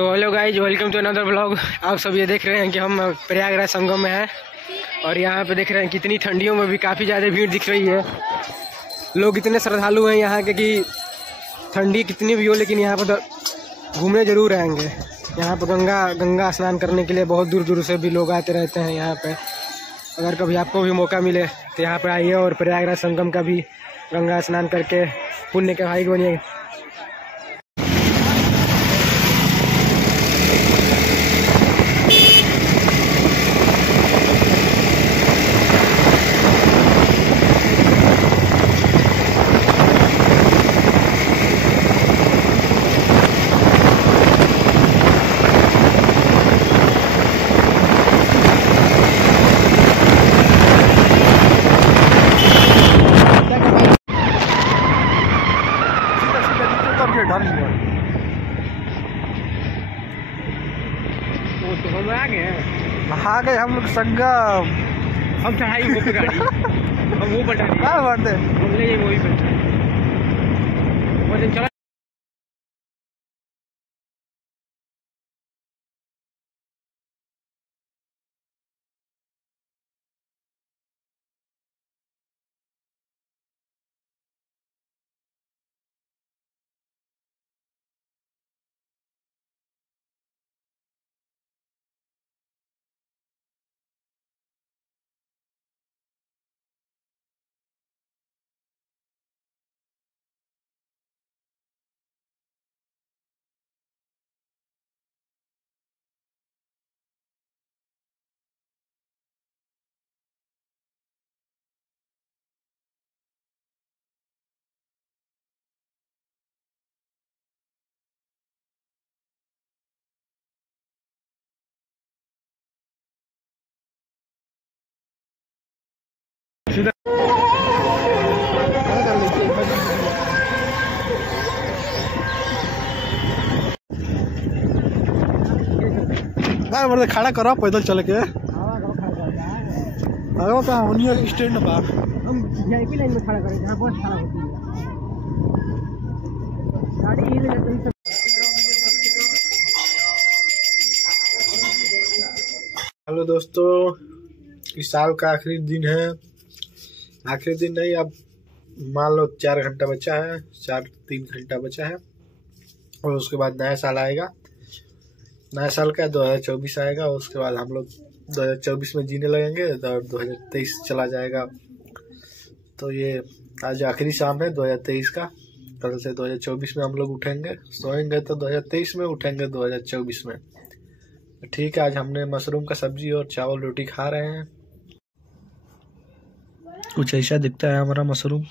तो hello guys, welcome to another blog. आप सब ये देख रहे हैं कि हम प्रयागराज संगम में हैं और यहाँ पे देख रहे हैं कितनी ठंडियों में भी काफ़ी ज़्यादा भीड़ दिख रही है। लोग इतने श्रद्धालु हैं यहाँ के कि ठंडी कितनी भी हो लेकिन यहाँ पर घूमने ज़रूर आएंगे। यहाँ पर गंगा स्नान करने के लिए बहुत दूर दूर से भी लोग आते रहते हैं यहाँ पे। अगर कभी आपको भी मौका मिले तो यहाँ पर आइए और प्रयागराज संगम का भी गंगा स्नान करके पुण्य के भागी बनिए। आ गए हम लोग संगम। हम चढ़ाई वो पे गाड़ी हम वो पटा क्या बात है, हम ले वही पे चला। खड़ा करो पैदल चल के। कहाँ स्टैंड बा, हम वीआईपी लाइन में खड़ा करें जहाँ बस खड़ा होती है गाड़ी ही ले जाते हैं। हेलो दोस्तों, इस साल का आखिरी दिन है। आखिरी दिन नहीं, अब मान लो 4 घंटा बचा है, 3 घंटा बचा है और उसके बाद नया साल आएगा। नया साल का 2024 आएगा और उसके बाद हम लोग 2024 में जीने लगेंगे और 2023 चला जाएगा। तो ये आज आखिरी शाम है 2023 का। कल से 2024 में हम लोग उठेंगे, सोएंगे तो 2023 में, उठेंगे 2024 में। ठीक है, आज हमने मशरूम का सब्जी और चावल रोटी खा रहे हैं। कुछ ऐसा दिखता है हमारा मशरूम।